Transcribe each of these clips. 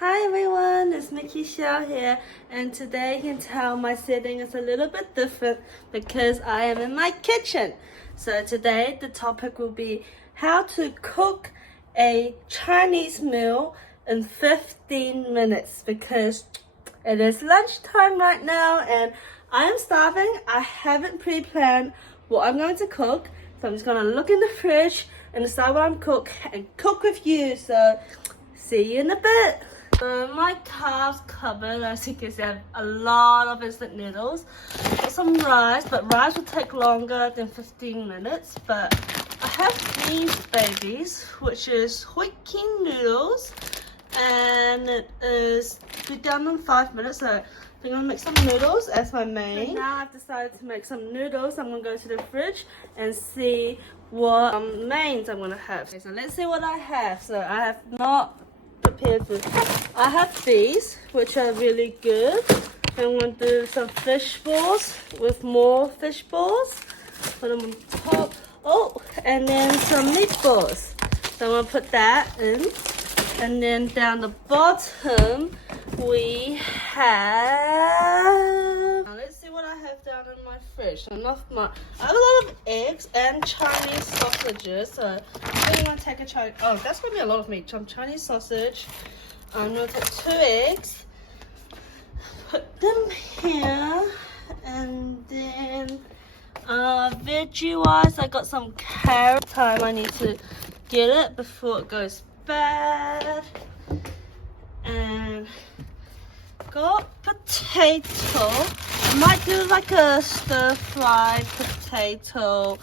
Hi everyone, it's Nikki Xiao here, and today you can tell my setting is a little bit different because I am in my kitchen. So today the topic will be how to cook a Chinese meal in 15 minutes because it is lunchtime right now and I am starving. I haven't pre-planned what I'm going to cook, so I'm just going to look in the fridge and decide what I'm cook and cook with you. So see you in a bit. So my carbs cupboard, as you can see, I have a lot of instant noodles. Got some rice, but rice will take longer than 15 minutes. But I have these babies, which is Hui King noodles, and it is be done in 5 minutes. So I'm gonna make some noodles as my main. So now I've decided to make some noodles. I'm gonna go to the fridge and see what mains I'm gonna have. Okay, so let's see what I have. So I have not prepared food. I have these, which are really good. I'm going to do some fish balls with more fish balls. Put them on top. Oh, and then some meatballs. So I'm going to put that in. And then down the bottom, we have... Now let's see what I have down in my fridge. I have a lot of eggs and Chinese sausages. So I'm going to take a Chinese... Oh, that's going to be a lot of meat. Some Chinese sausage. I'm going to take 2 eggs. Put them here. And then veggie-wise, I got some carrot. I need to get it before it goes bad. And got potato. I might do like a stir-fried potato.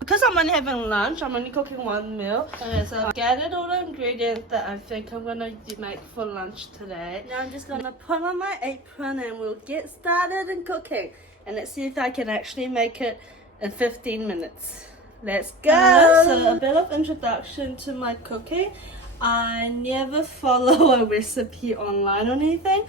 Because I'm only having lunch, I'm only cooking one meal. Okay, so I gathered all the ingredients that I think I'm gonna make for lunch today. Now I'm just gonna put on my apron and we'll get started in cooking. And let's see if I can actually make it in 15 minutes. Let's go! So a bit of introduction to my cooking. I never follow a recipe online or anything,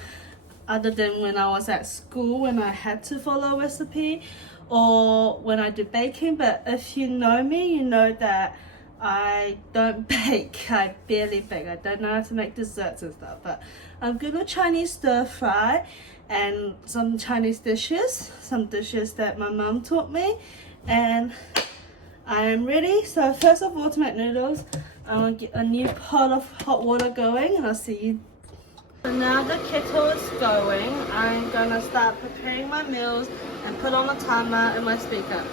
other than when I was at school when I had to follow a recipe, or when I do baking. But if you know me, you know that I don't bake. I barely bake. I don't know how to make desserts and stuff, but I'm good with Chinese stir fry and some Chinese dishes, some dishes that my mom taught me, and I am ready. So first of all, to make noodles, I'm gonna get a new pot of hot water going and I'll see you. So now the kettle is going, I'm gonna start preparing my meals and put on a timer in my speaker.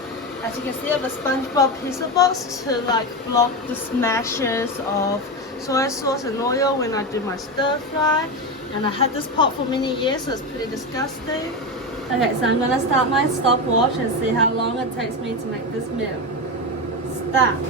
As you can see, I have a SpongeBob pizza box to like block the smashes of soy sauce and oil when I do my stir fry. And I had this pot for many years, so it's pretty disgusting. Okay, so I'm gonna start my stopwatch and see how long it takes me to make this meal. Start.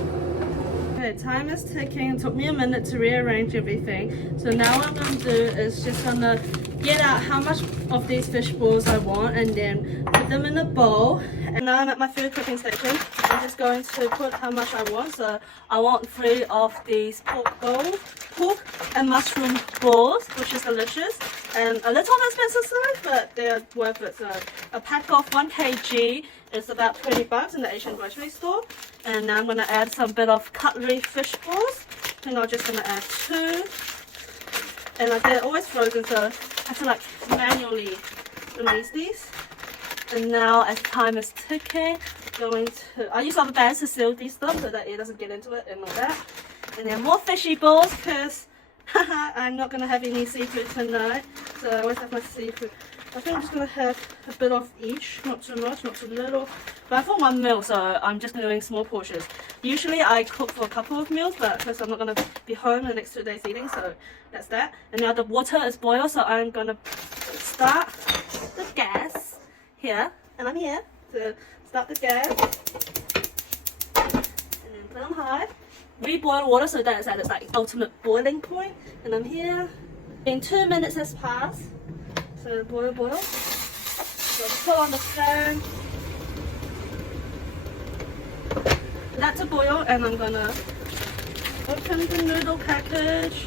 Okay, time is ticking. It took me a minute to rearrange everything. So now what I'm going to do is just going to get out how much of these fish balls I want and then put them in a bowl. And now I'm at my food cooking station. I'm just going to put how much I want. So I want 3 of these pork and mushroom balls, which is delicious. And a little expensive size, but they're worth it. So a pack of 1 kg is about $20 in the Asian grocery store. And now I'm going to add some bit of cutlery fish balls. And I'm just going to add 2. And like they're always frozen, so I have to like manually release these. And now as time is ticking, I use rubber bands to seal these stuff so that it doesn't get into it and all that. And then more fishy balls because I'm not going to have any seafood tonight. So I always have my seafood. I think I'm just going to have a bit of each, not too much, not too little. But I for 1 meal, so I'm just doing small portions. Usually I cook for a couple of meals, but because I'm not going to be home the next 2 days eating, so that's that. And now the water is boiled, so I'm going to start the gas here. And I'm here to start the gas. And then put on high. Reboil water so that it's at its like ultimate boiling point. And I'm here. In 2 minutes has passed. So boil. So put on the fan. That's a boil, and I'm gonna open the noodle package.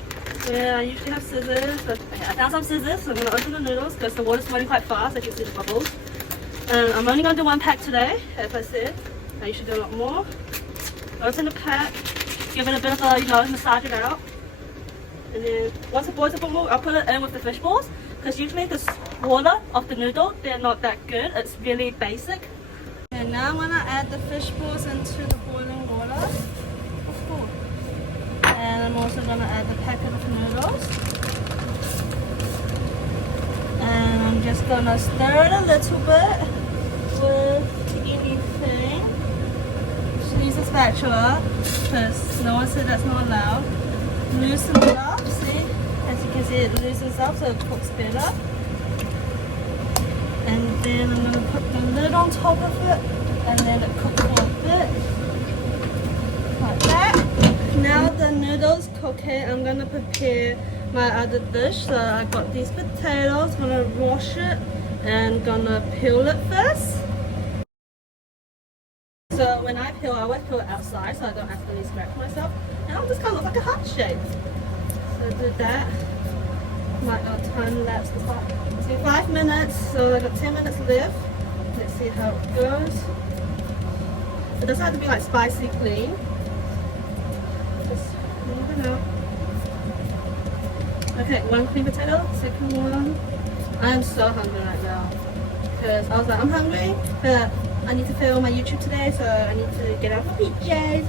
Yeah, I usually have scissors, but okay, I found some scissors, so I'm gonna open the noodles because the water's boiling quite fast. I can see the bubbles. And I'm only gonna do 1 pack today, as I said. I usually do a lot more. Open the pack, give it a bit of a, massage it out. And then once it boils a bit more, I'll put it in with the fish balls. Because usually the water of the noodle, they're not that good. It's really basic. And now I'm gonna add the fish balls into the boiling water. And I'm also gonna add the packet of noodles. And I'm just gonna stir it a little bit with anything. Just use a spatula, because no one said that's not allowed. Loosen it up, see? As you can see, it loosens up so it cooks better. And then I'm gonna put the lid on top of it, and then it cooks for a bit. Like that. Now the noodles cooking, I'm gonna prepare my other dish. So I got these potatoes, I'm gonna wash it and gonna peel it first. So when I peel, I always peel it outside so I don't have to really scratch myself. And I'll just kind of look like a heart shape. So do that. Might not time lapse this part. It's been 5 minutes, so I've got 10 minutes left. Let's see how it goes. It doesn't have to be like spicy clean. Just leave it out. Okay, one clean potato, second one. I am so hungry right now. Because I was like, I'm hungry, but I need to film my YouTube today, so I need to get out my PJs,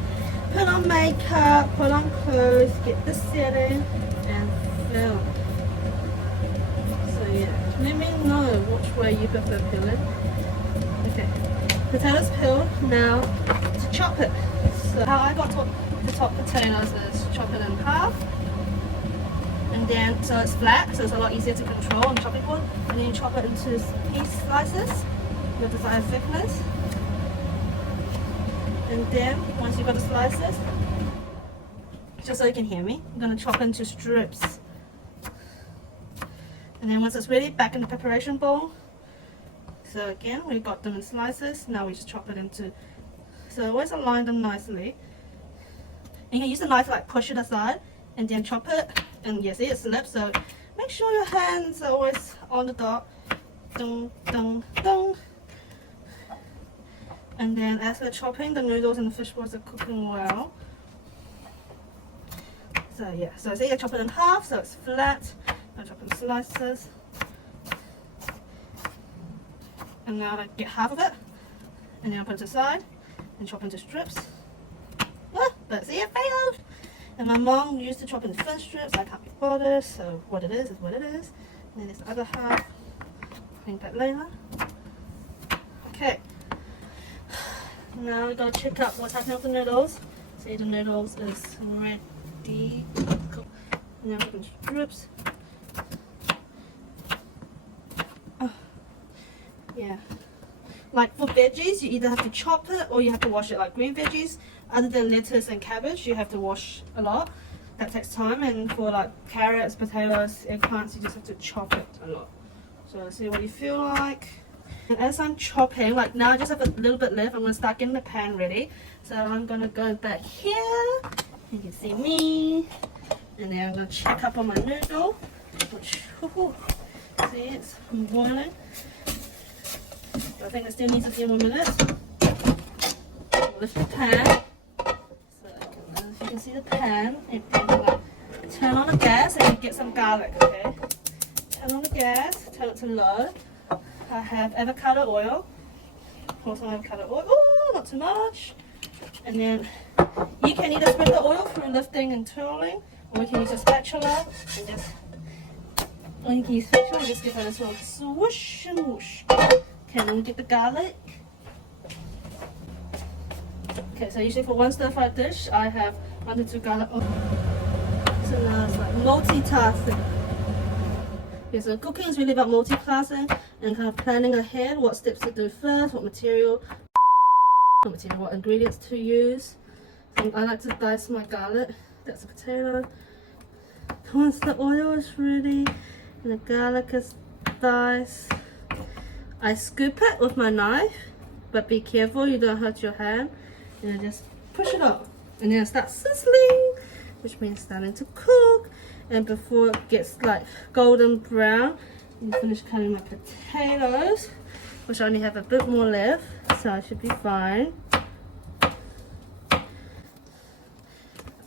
put on makeup, put on clothes, get this setting, and film. So yeah, let me know which way you prefer peeling. Okay, potatoes peeled, now to chop it. So how I got to the top potatoes is chop it in half. And then, so it's flat, so it's a lot easier to control on the chopping board. And then you chop it into piece slices with the desired thickness. And then, once you've got the slices, just so you can hear me, I'm going to chop into strips. And then once it's ready, back in the preparation bowl. So again, we got them in slices. Now we just chop it into, so always align them nicely. And you can use the knife to like push it aside and then chop it. And you see it slips, so make sure your hands are always on the dot. Dung, dung, dung. And then as we're chopping, the noodles and the fish balls are cooking well. So yeah, so see I chop it in half, so it's flat. I chop in slices. And now I get half of it. And then I put it aside and chop into strips. Ah, but see, it failed. And my mom used to chop in thin strips. I can't be bothered, so what it is what it is. And then there's the other half. Clean that later. Okay. Now we gotta check out what's happening with the noodles. See, the noodles is ready. Cool. And then we can strips. Oh. Yeah. Like for veggies, you either have to chop it or you have to wash it. Like green veggies, other than lettuce and cabbage, you have to wash a lot. That takes time. And for like carrots, potatoes, eggplants, you just have to chop it a lot. So see what you feel like. And as I'm chopping, like now I just have a little bit left. I'm going to start getting the pan ready. So I'm going to go back here. You can see me. And then I'm going to check up on my noodle. Which, see, it's boiling. I think it still needs a few more minutes. Lift the pan. So as you can see the pan, and like, turn on the gas and get some garlic, okay? Turn on the gas, turn it to low. I have avocado oil. Pour some avocado oil. Oh, not too much. And then you can either spread the oil through lifting and twirling, or you can use a spatula and just, or you can use spatula and just give it a little swoosh and whoosh. Okay, then we get the garlic. Okay, so usually for one stir-fried dish, I have 1 to 2 garlic oil. So now it's like multitasking. Okay, so cooking is really about multitasking and kind of planning ahead what steps to do first, what ingredients to use. So I like to dice my garlic. That's a potato. Once the oil is ready and the garlic is diced, I scoop it with my knife, but be careful you don't hurt your hand. And I just push it up, and then it starts sizzling, which means starting to cook. And before it gets like golden brown, I'm finish cutting my potatoes, which I only have a bit more left, so I should be fine.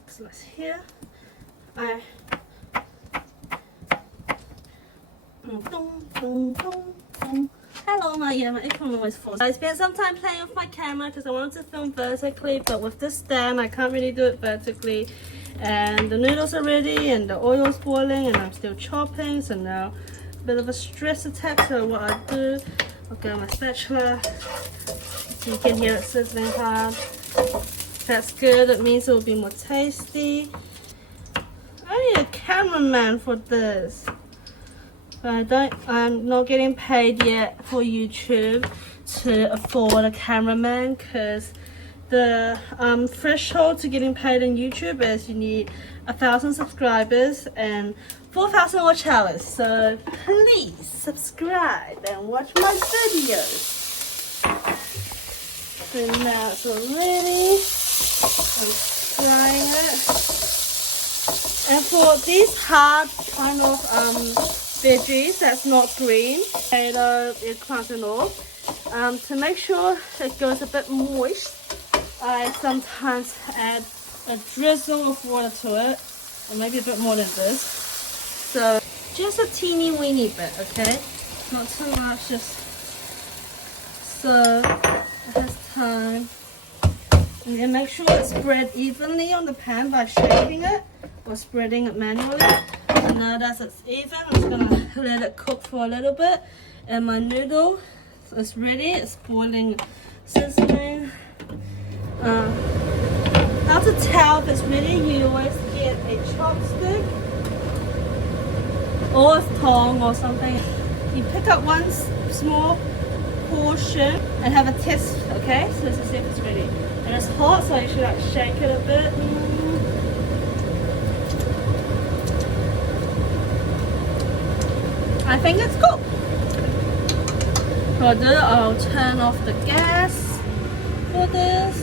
Slice here. I Hello, my apron always falls. I spent some time playing with my camera because I wanted to film vertically, but with this stand I can't really do it vertically. And the noodles are ready and the oil's boiling and I'm still chopping, so now a bit of a stress attack. So what I do, I'll get my spatula so you can hear it sizzling hard. That's good, it means it will be more tasty. I need a cameraman for this. But I'm not getting paid yet for YouTube to afford a cameraman, because the threshold to getting paid on YouTube is you need 1,000 subscribers and 4,000 watch hours. So please subscribe and watch my videos. So now it's all ready. I'm frying it. And for these hard kind of veggies that's not green, potato, eggplant and all, to make sure it goes a bit moist, I sometimes add a drizzle of water to it, or maybe a bit more than this. So just a teeny weeny bit, okay? Not too much, just so it has time. And then make sure it's spread evenly on the pan by shaking it or spreading it manually. And now that it's even, I'm just gonna let it cook for a little bit. And my noodle is ready, it's boiling, sizzling. How to tell if it's ready, you always get a chopstick or a thong or something. You pick up one small portion and have a test, okay? So let's see if it's ready. And it's hot, so you should like shake it a bit. I think it's cooked. I'll turn off the gas for this.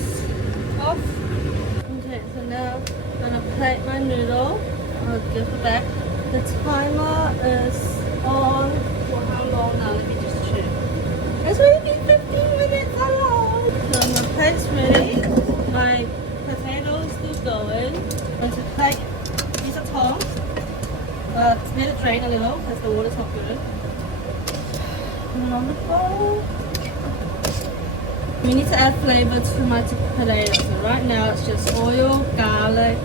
Off. Okay, so now I'm gonna plate my noodle. I'll give it back. The timer is on for how long now? Let me just check. It's already been 15 minutes. Hello. So my plate's ready. My potato is still going. I'm going to plate. These are tongs. Let it drain a little because the water's not good. Put it on the bowl. We need to add flavor to my potatoes. So right now it's just oil, garlic,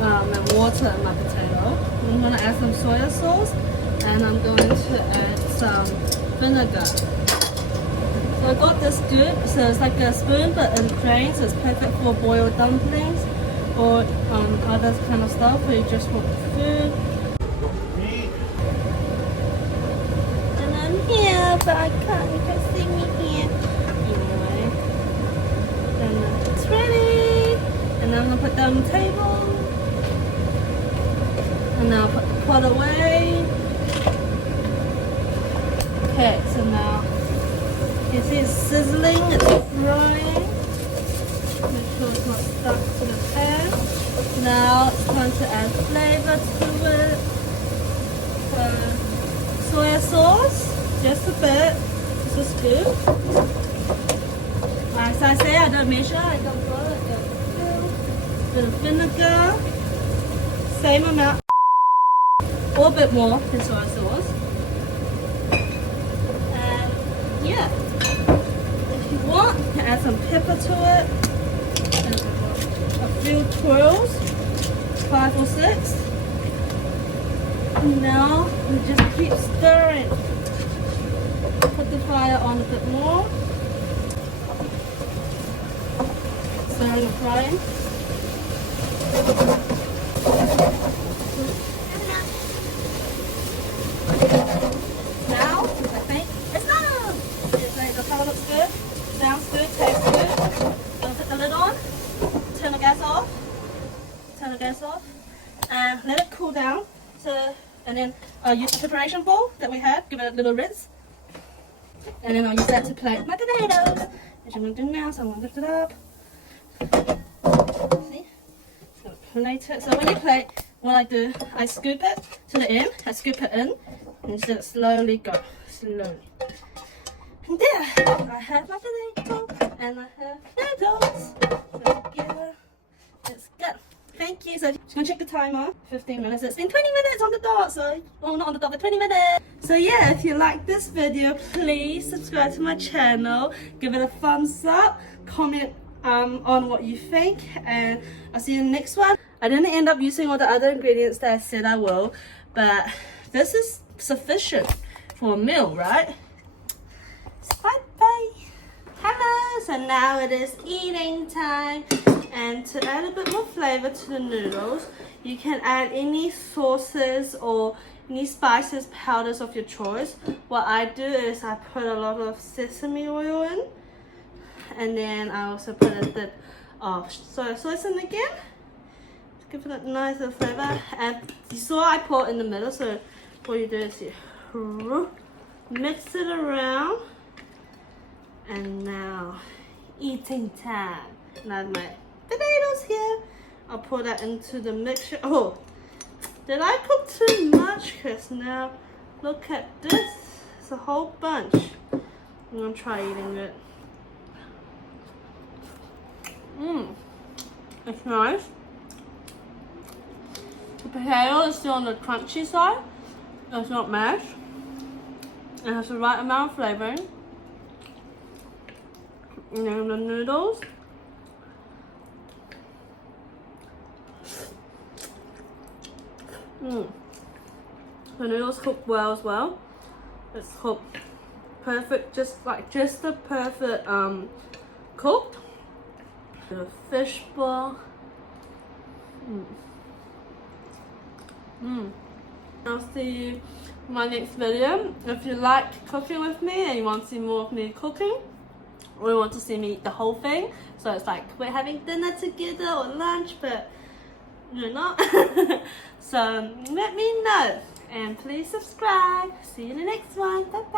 and water in my potato. I'm going to add some soy sauce and I'm going to add some vinegar. So I got this good. So it's like a spoon but in grain, so it's perfect for boiled dumplings or other kind of stuff where you just want food. And I'm here, but I can't. You can see me here. Anyway, then it's ready. And then I'm gonna put that on the table. And now I'll put the pot away. Okay, so now you see it's sizzling, it's frying. Make sure it's not stuck to the pan. Now it's time to add flavor to it. So, soy sauce, just a bit. This is good. As I say, I don't measure, I don't follow it. A bit of vinegar, same amount, or a bit more than soy sauce. And yeah, if you want, you can add some pepper to it. And a few twirls, 5 or 6. And now we just keep stirring. Put the fire on a bit more. Stirring and frying. Now, I think it's done. The color looks good, sounds good, tastes good. I'll put the lid on, turn the gas off, and let it cool down. So, and then I'll use the preparation bowl that we had, give it a little rinse. And then I'll use that to plate my potatoes, which I'm going to do now, so I'm going to lift it up. See? So plate it. So when you plate, what I do, I scoop it to the end, I scoop it in, and just slowly go, slowly. And there, I have my potato, and I have potatoes. So together, it's good. Thank you. So just gonna check the timer. 15 minutes. It's been 20 minutes on the dot. So, well, not on the dot, but 20 minutes. So yeah, if you like this video, please subscribe to my channel. Give it a thumbs up. Comment on what you think, and I'll see you in the next one. I didn't end up using all the other ingredients that I said I will, but this is sufficient for a meal, right? So bye. Hello. So now it is eating time. And to add a bit more flavor to the noodles, you can add any sauces or any spices, powders of your choice. What I do is I put a lot of sesame oil in, and then I also put a bit of soy sauce in again to give it a nice little flavor. And you saw I pour in the middle, so what you do is you mix it around, and now eating time. Now my potatoes here. I'll pour that into the mixture. Oh, did I cook too much? Because now look at this. It's a whole bunch. I'm gonna try eating it. It's nice. The potato is still on the crunchy side. It's not mashed. It has the right amount of flavoring. And then the noodles. The noodles cook well as well. It's cooked perfect, just the perfect cooked. The fish ball. I'll see you in my next video. If you like cooking with me and you want to see more of me cooking, or you want to see me eat the whole thing, so it's like we're having dinner together or lunch, but you're not. So let me know, and please subscribe. See you in the next one. Bye bye.